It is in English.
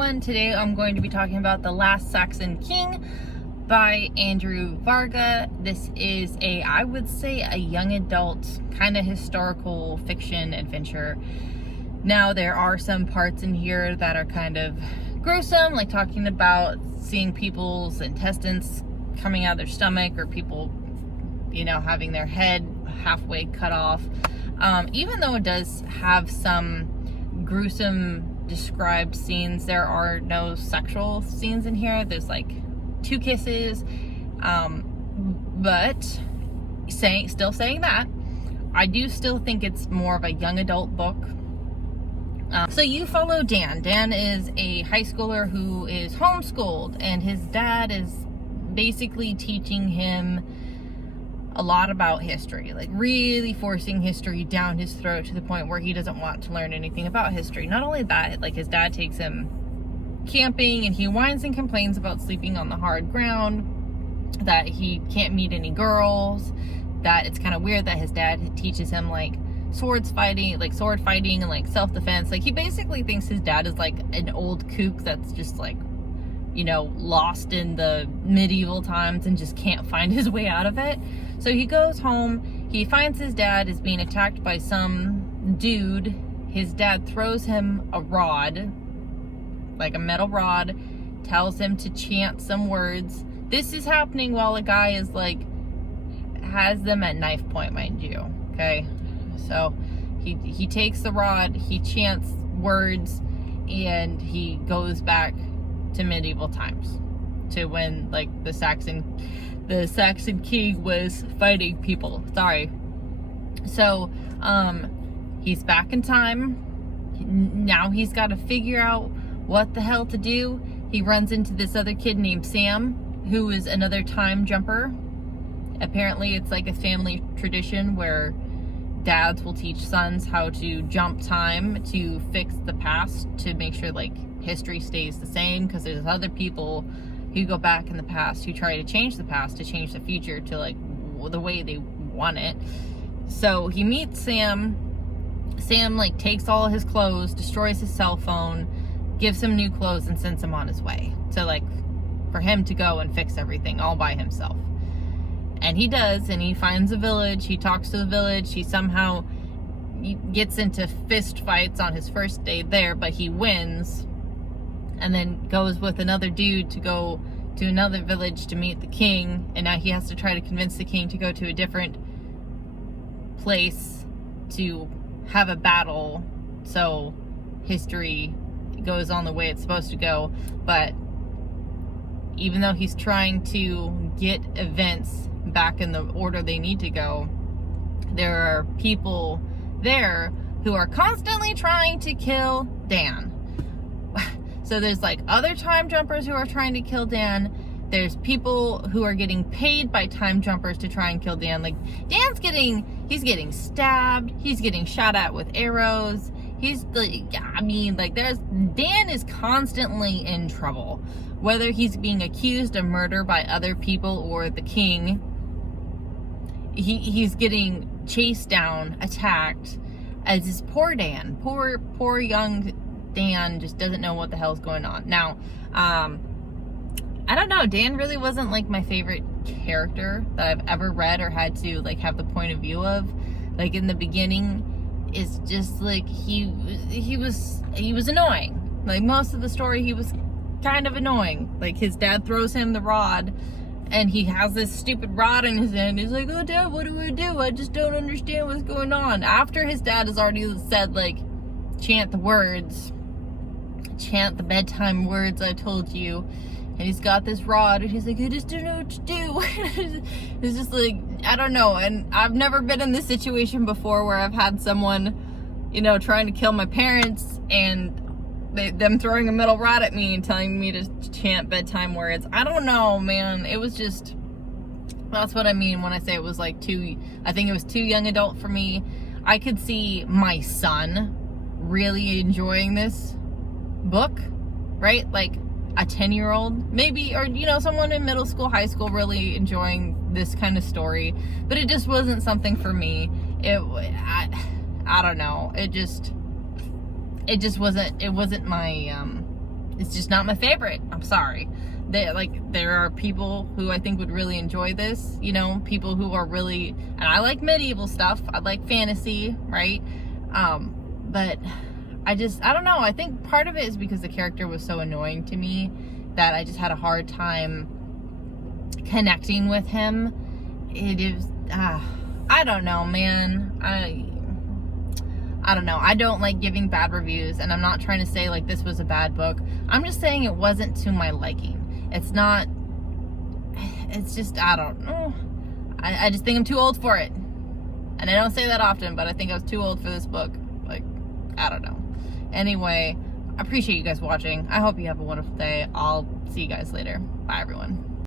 everyone. Today I'm going to be talking about The Last Saxon King by Andrew Varga. This is I would say a young adult kind of historical fiction adventure. Now there are some parts in here that are kind of gruesome, like talking about seeing people's intestines coming out of their stomach, or people, having their head halfway cut off. Even though it does have some gruesome described scenes, there are no sexual scenes in here. There's like 2 kisses, but still saying that, I do still think it's more of a young adult book. So you follow Dan. Dan is a high schooler who is homeschooled, and his dad is basically teaching him a lot about history, like really forcing history down his throat to the point where he doesn't want to learn anything about history. Not only that, like his dad takes him camping and he whines and complains about sleeping on the hard ground, that he can't meet any girls, that it's kind of weird that his dad teaches him like sword fighting and like self-defense. Like he basically thinks his dad is like an old kook that's just like, lost in the medieval times and just can't find his way out of it. So he goes home, he finds his dad is being attacked by some dude. His dad throws him a rod, like a metal rod, tells him to chant some words. This is happening while a guy is like, has them at knife point, mind you, okay? So he takes the rod, he chants words, and he goes back to medieval times, to when like the Saxon King was fighting people. Sorry. So he's back in time. Now he's got to figure out what the hell to do. He runs into this other kid named Sam, who is another time jumper. Apparently it's like a family tradition where dads will teach sons how to jump time to fix the past, to make sure like history stays the same, because there's other people who go back in the past who try to change the past to change the future to like the way they want it. So he meets Sam. Sam like takes all of his clothes, destroys his cell phone, gives him new clothes, and sends him on his way to like for him to go and fix everything all by himself. And he does, and he finds a village, he talks to the village, he somehow gets into fist fights on his first day there, but he wins, and then goes with another dude to go to another village to meet the king, and now he has to try to convince the king to go to a different place to have a battle, so history goes on the way it's supposed to go. But even though he's trying to get events back in the order they need to go, there are people there who are constantly trying to kill Dan. So there's like other time jumpers who are trying to kill Dan. There's people who are getting paid by time jumpers to try and kill Dan. Like he's getting stabbed, he's getting shot at with arrows. Dan is constantly in trouble. Whether he's being accused of murder by other people or the king, he's getting chased down, attacked, as is poor Dan. Poor young Dan just doesn't know what the hell's going on. Now, I don't know, Dan really wasn't like my favorite character that I've ever read or had to like have the point of view of. Like in the beginning, it's just like he was annoying. Like most of the story, he was kind of annoying. Like his dad throws him the rod, and he has this stupid rod in his hand. He's like, "Oh, Dad, what do I do? I just don't understand what's going on." After his dad has already said, like, chant the words, chant the bedtime words I told you, and he's got this rod, and he's like, "I just don't know what to do." It's just like, I don't know. And I've never been in this situation before where I've had someone, trying to kill my parents, and them throwing a metal rod at me and telling me to chant bedtime words. I don't know, man. It was just, that's what I mean when I say it was like I think it was too young adult for me. I could see my son really enjoying this book, right? Like a 10-year-old maybe, or someone in middle school, high school really enjoying this kind of story. But it just wasn't something for me. I don't know. It just wasn't my, it's It's just not my favorite. I'm sorry. There are people who I think would really enjoy this, you know, people who are really, and I like medieval stuff, I like fantasy, right? But I don't know, I think part of it is because the character was so annoying to me that I just had a hard time connecting with him. It is, I don't know, man. I don't know. I don't like giving bad reviews, and I'm not trying to say like this was a bad book. I'm just saying it wasn't to my liking. It's not, it's just, I don't know. I just think I'm too old for it. And I don't say that often, but I think I was too old for this book. Like, I don't know. Anyway, I appreciate you guys watching. I hope you have a wonderful day. I'll see you guys later. Bye, everyone.